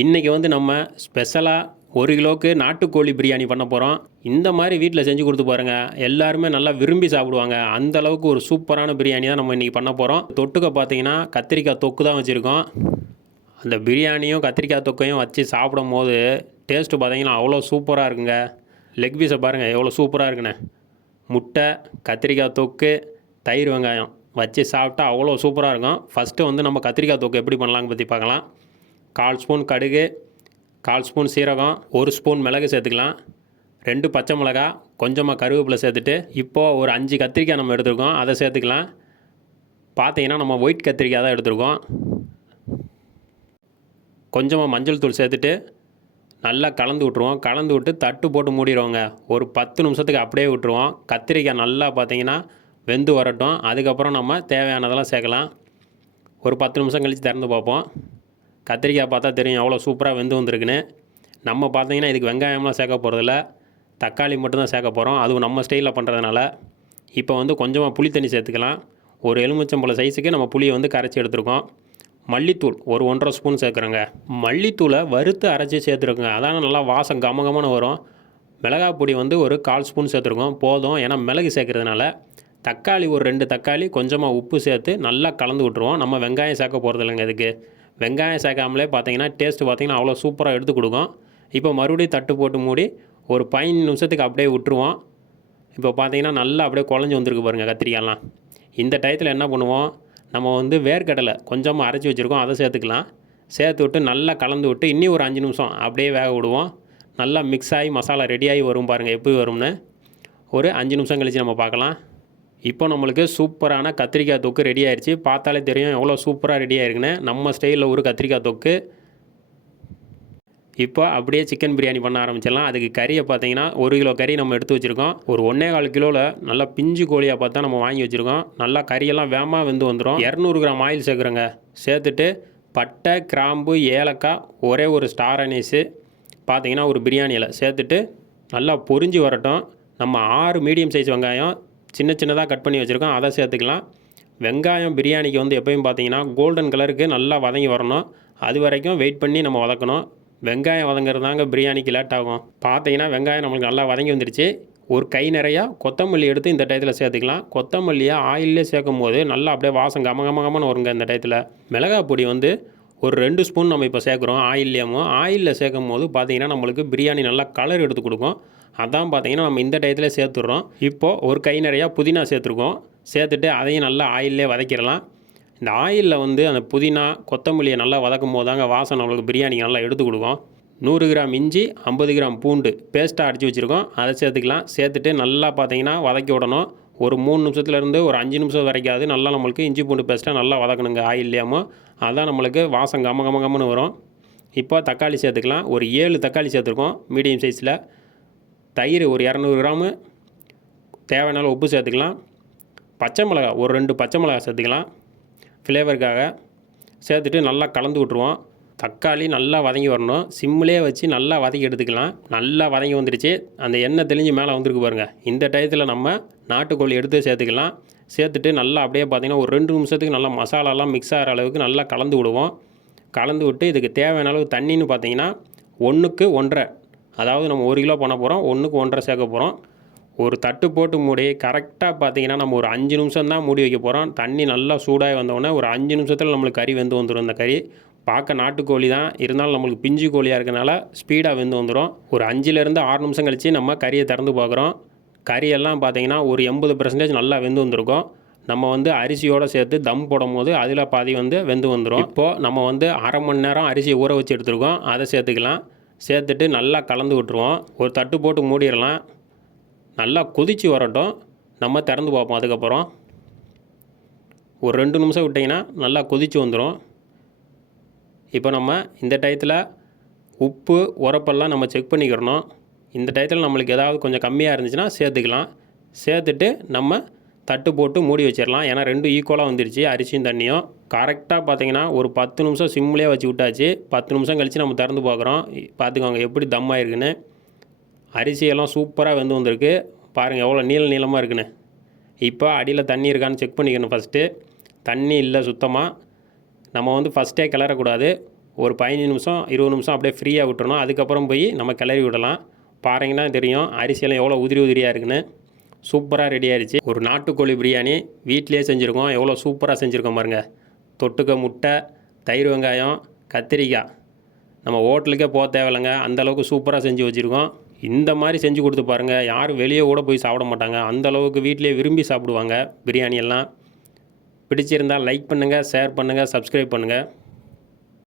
இன்றைக்கி வந்து நம்ம ஸ்பெஷலாக 1 கிலோவுக்கு நாட்டுக்கோழி பிரியாணி பண்ண போகிறோம். இந்த மாதிரி வீட்டில் செஞ்சு கொடுத்து பாருங்கள், எல்லாருமே நல்லா விரும்பி சாப்பிடுவாங்க. அந்த அளவுக்கு ஒரு சூப்பரான பிரியாணி தான் நம்ம இன்றைக்கி பண்ண போகிறோம். தொட்டுக்க பார்த்தீங்கன்னா கத்திரிக்காய் தொக்கு தான் வச்சுருக்கோம். அந்த பிரியாணியும் கத்திரிக்காய் தொக்கையும் வச்சு சாப்பிடும் போது டேஸ்ட்டு பார்த்தீங்கன்னா அவ்வளோ சூப்பராக இருக்குங்க. லெக் பீஸை பாருங்கள் எவ்வளோ சூப்பராக இருக்குண்ணே. முட்டை, கத்திரிக்காய் தொக்கு, தயிர் வெங்காயம் வச்சு சாப்பிட்டா அவ்வளோ சூப்பராக இருக்கும். ஃபஸ்ட்டு வந்து நம்ம கத்திரிக்காய் தொக்கு எப்படி பண்ணலான்னு பற்றி பார்க்கலாம். 1/4 ஸ்பூன் கடுகு, 1/4 ஸ்பூன் சீரகம், 1 ஸ்பூன் மிளகு சேர்த்துக்கலாம், 2 பச்சை மிளகா, கொஞ்சமாக கருவேப்பிலை சேர்த்துட்டு இப்போது ஒரு 5 கத்திரிக்காய் நம்ம எடுத்துருக்கோம், அதை சேர்த்துக்கலாம். பார்த்தீங்கன்னா நம்ம ஒயிட் கத்திரிக்காய் தான் எடுத்துருக்கோம். கொஞ்சமாக மஞ்சள் தூள் சேர்த்துட்டு நல்லா கலந்து விட்ருவோம். கலந்து விட்டு தட்டு போட்டு மூடிடுவோங்க. ஒரு 10 நிமிஷத்துக்கு அப்படியே விட்டுருவோம். கத்திரிக்காய் நல்லா பார்த்தீங்கன்னா வெந்து வரட்டும். அதுக்கப்புறம் நம்ம தேவையானதெல்லாம் சேர்க்கலாம். ஒரு 10 நிமிஷம் கழித்து திறந்து பார்ப்போம். கத்திரிக்காய் பார்த்தா தெரியும் எவ்வளோ சூப்பராக வெந்து வந்திருக்குன்னு. நம்ம பார்த்தீங்கன்னா இதுக்கு வெங்காயம்லாம் சேர்க்க போகிறதில்ல, தக்காளி மட்டும்தான் சேர்க்க போகிறோம். அதுவும் நம்ம ஸ்டைலில் பண்ணுறதுனால. இப்போ வந்து கொஞ்சமாக புளி தண்ணி சேர்த்துக்கலாம். ஒரு எலுமிச்சம்பழம் சைஸுக்கு நம்ம புளியை வந்து கரைச்சி எடுத்துருக்கோம். மல்லித்தூள் ஒரு 1.5 ஸ்பூன் சேர்க்குறோங்க. மல்லித்தூளை வறுத்து அரைச்சி சேர்த்துருக்குங்க, அதான நல்லா வாசம் கமகமான வரும். மிளகாய் பொடி வந்து ஒரு 1/4 ஸ்பூன் சேர்த்துருக்கோம், போதும். ஏன்னா மிளகு சேர்க்குறதுனால. தக்காளி ஒரு 2 தக்காளி, கொஞ்சமாக உப்பு சேர்த்து நல்லா கலந்து விட்ருவோம். நம்ம வெங்காயம் சேர்க்க போகிறது இல்லைங்க. இதுக்கு வெங்காயம் சேர்க்காமலே பார்த்தீங்கன்னா டேஸ்ட்டு பார்த்தீங்கன்னா அவ்வளோ சூப்பராக எடுத்து கொடுக்கும். இப்போ மறுபடியும் தட்டு போட்டு மூடி ஒரு 15 நிமிஷத்துக்கு அப்படியே விட்டுருவோம். இப்போ பார்த்தீங்கன்னா நல்லா அப்படியே குழஞ்சி வந்திருக்கு பாருங்கள் கத்திரிக்காயெல்லாம். இந்த டயத்தில் என்ன பண்ணுவோம், நம்ம வந்து வேர்க்கடலை கொஞ்சமாக அரைச்சி வச்சுருக்கோம், அதை சேர்த்துக்கலாம். சேர்த்து விட்டு நல்லா கலந்து விட்டு இன்னி ஒரு 5 நிமிஷம் அப்படியே வேக விடுவோம். நல்லா மிக்ஸ் ஆகி மசாலா ரெடியாகி வரும் பாருங்கள் எப்படி வரும்னு. ஒரு 5 நிமிஷம் கழித்து நம்ம பார்க்கலாம். இப்போ நம்மளுக்கு சூப்பரான கத்திரிக்காய் தொக்கு ரெடி ஆயிடுச்சு. பார்த்தாலே தெரியும் எவ்வளோ சூப்பராக ரெடி ஆயிருக்குன்னு. நம்ம ஸ்டைலில் ஒரு கத்திரிக்காய் தொக்கு. இப்போ அப்படியே சிக்கன் பிரியாணி பண்ண ஆரம்பிச்சிடலாம். அதுக்கு கறியை பார்த்தீங்கன்னா 1 கிலோ கறி நம்ம எடுத்து வச்சுருக்கோம். ஒரு 1.25 கிலோவில் நல்லா பிஞ்சு கோழியாக பார்த்தா நம்ம வாங்கி வச்சுருக்கோம். நல்லா கறியெல்லாம் வேகமாக வெந்து வந்துடும். 200 கிராம் ஆயில் சேர்க்குறோங்க. சேர்த்துட்டு பட்டை, கிராம்பு, ஏலக்காய், ஒரே ஒரு ஸ்டார் அனீஸு பார்த்தீங்கன்னா ஒரு பிரியாணி இலை சேர்த்துட்டு நல்லா பொரிஞ்சு வரட்டும். நம்ம 6 மீடியம் சைஸ் வெங்காயம் சின்ன சின்னதாக கட் பண்ணி வச்சுருக்கோம், அதை சேர்த்துக்கலாம். வெங்காயம் பிரியாணிக்கு வந்து எப்போயும் பார்த்தீங்கன்னா கோல்டன் கலருக்கு நல்லா வதங்கி வரணும். அது வரைக்கும் வெயிட் பண்ணி நம்ம வதக்கணும். வெங்காயம் வதங்கிறது தாங்க பிரியாணிக்கு லேட் ஆகும். பார்த்தீங்கன்னா வெங்காயம் நம்மளுக்கு நல்லா வதங்கி வந்துடுச்சு. ஒரு கை நிறையா கொத்தமல்லி எடுத்து இந்த டயத்தில் சேர்த்துக்கலாம். கொத்தமல்லியை ஆயிலே சேர்க்கும் போது நல்லா அப்படியே வாசம் கமகமகமன்னு வருங்க. இந்த டயத்தில் மிளகாய் பொடி வந்து ஒரு 2 ஸ்பூன் நம்ம இப்போ சேர்க்குறோம் ஆயில்லையும். ஆயிலில் சேர்க்கும் போது பார்த்தீங்கன்னா நம்மளுக்கு பிரியாணி நல்லா கலர் எடுத்து கொடுக்கும். அதான் பார்த்தீங்கன்னா நம்ம இந்த டயத்தில் சேர்த்துட்றோம். இப்போது ஒரு கை நிறையா புதினா சேர்த்துருக்கோம். சேர்த்துட்டு அதையும் நல்லா ஆயிலே வதக்கிடலாம். இந்த ஆயிலில் வந்து அந்த புதினா கொத்தமல்லியை நல்லா வதக்கும் போது தாங்க வாசம் நம்மளுக்கு பிரியாணிக்கு நல்லா எடுத்து கொடுக்கும். 100 கிராம் இஞ்சி, 50 கிராம் பூண்டு பேஸ்ட்டாக அடித்து வச்சுருக்கோம், அதை சேர்த்துக்கலாம். சேர்த்துட்டு நல்லா பார்த்தீங்கன்னா வதக்கி விடணும். ஒரு 3 நிமிஷத்துலேருந்து ஒரு 5 நிமிஷம் வரைக்காது நல்லா நம்மளுக்கு இஞ்சி பூண்டு பேஸ்ட்டாக நல்லா வதக்கணுங்க ஆயில்லையாமோ. அதான் நம்மளுக்கு வாசம் கமகமகம்னு வரும். இப்போ தக்காளி சேர்த்துக்கலாம். ஒரு 7 தக்காளி சேர்த்துருக்கோம் மீடியம் சைஸில். தயிர் ஒரு 200 கிராமு, தேவையான உப்பு சேர்த்துக்கலாம். பச்சை மிளகா ஒரு 2 பச்சை மிளகா சேர்த்துக்கலாம் ஃப்ளேவருக்காக. சேர்த்துட்டு நல்லா கலந்து விட்ருவோம். தக்காளி நல்லா வதங்கி வரணும். சிம்மிலே வச்சு நல்லா வதக்கி எடுத்துக்கலாம். நல்லா வதங்கி வந்துடுச்சு. அந்த எண்ணெய் தெளிஞ்சு மேலே வந்துருக்கு பாருங்கள். இந்த டயத்தில் நம்ம நாட்டுக்கோழி எடுத்து சேர்த்துக்கலாம். சேர்த்துட்டு நல்லா அப்படியே பார்த்திங்கன்னா ஒரு 2 நிமிஷத்துக்கு நல்லா மசாலாலாம் மிக்ஸ் ஆகிற அளவுக்கு நல்லா கலந்து விடுவோம். கலந்து விட்டு இதுக்கு தேவையான அளவு தண்ணின்னு பார்த்தீங்கன்னா 1க்கு 1.5, அதாவது நம்ம 1 கிலோ பண்ண போகிறோம், 1க்கு 1.5 சேர்க்க போகிறோம். ஒரு தட்டு போட்டு மூடி கரெக்டாக பார்த்தீங்கன்னா நம்ம ஒரு 5 நிமிஷம் தான் மூடி வைக்க போகிறோம். தண்ணி நல்லா சூடாகி வந்தோடனே ஒரு 5 நிமிஷத்தில் நம்மளுக்கு கறி வெந்து வந்துடும். இந்த கறி பார்க்க நாட்டுக்கோழி தான் இருந்தாலும் நம்மளுக்கு பிஞ்சு கோழியாக இருக்கனால ஸ்பீடாக வெந்து வந்துடும். ஒரு 5லேருந்து 6 நிமிஷம் கழித்து நம்ம கறியை திறந்து பார்க்குறோம். கறியெல்லாம் பார்த்தீங்கன்னா ஒரு 80% நல்லா வெந்து வந்திருக்கும். நம்ம வந்து அரிசியோடு சேர்த்து தம் போடும் போது அதில் பாதி வந்து வெந்து வந்துடும். இப்போது நம்ம வந்து 1/2 மணி நேரம் அரிசியை ஊற வச்சு எடுத்துருக்கோம், அதை சேர்த்துக்கலாம். சேர்த்துட்டு நல்லா கலந்து விட்ருவோம். ஒரு தட்டு போட்டு மூடிடலாம். நல்லா கொதித்து வரட்டும், நம்ம திறந்து பார்ப்போம். அதுக்கப்புறம் ஒரு 2 நிமிஷம் விட்டிங்கன்னா நல்லா கொதித்து வந்துடும். இப்போ நம்ம இந்த டயத்தில் உப்பு உரப்பெல்லாம் நம்ம செக் பண்ணிக்கிறணும். இந்த டயத்தில் நம்மளுக்கு ஏதாவது கொஞ்சம் கம்மியாக இருந்துச்சுன்னா சேர்த்துக்கலாம். சேர்த்துட்டு நம்ம தட்டு போட்டு மூடி வச்சிடலாம். ஏன்னா 2 ஈக்குவலாக வந்துருச்சு, அரிசியும் தண்ணியும். கரெக்டாக பார்த்தீங்கன்னா ஒரு 10 நிமிஷம் சிம்லேயே வச்சு விட்டாச்சு. 10 நிமிஷம் கழித்து நம்ம திறந்து பார்க்குறோம். பார்த்துக்கோங்க எப்படி தம் ஆயிருக்குன்னு. அரிசியெல்லாம் சூப்பராக வெந்து வந்திருக்கு பாருங்கள், எவ்வளோ நீளமாக இருக்குன்னு. இப்போ அடியில் தண்ணி இருக்கான்னு செக் பண்ணிக்கணும். ஃபஸ்ட்டு தண்ணி இல்லை சுத்தமாக. நம்ம வந்து ஃபஸ்ட்டே கிளறக்கூடாது. ஒரு 15 நிமிஷம் 20 நிமிஷம் அப்படியே ஃப்ரீயாக விட்டுறணும். அதுக்கப்புறம் போய் நம்ம கிளறி விடலாம். பாருங்கன்னா தெரியும் அரிசியெல்லாம் எவ்வளோ உதிரி உதிரியாக இருக்குன்னு. சூப்பராக ரெடி ஆயிடுச்சு. ஒரு நாட்டுக்கோழி பிரியாணி வீட்டிலே செஞ்சுருக்கோம். எவ்வளோ சூப்பராக செஞ்சுருக்கோம் பாருங்கள். தொட்டுக்க முட்டை, தயிர் வெங்காயம், கத்திரிக்காய். நம்ம ஹோட்டலுக்கே போக தேவையில்லைங்க, அந்தளவுக்கு சூப்பராக செஞ்சு வச்சுருக்கோம். இந்த மாதிரி செஞ்சு கொடுத்து பாருங்கள், யாரும் வெளியே கூட போய் சாப்பிட மாட்டாங்க. அந்தளவுக்கு வீட்டிலே விரும்பி சாப்பிடுவாங்க பிரியாணியெல்லாம். பிடிச்சிருந்தால் லைக் பண்ணுங்கள், ஷேர் பண்ணுங்கள், சப்ஸ்கிரைப் பண்ணுங்கள்.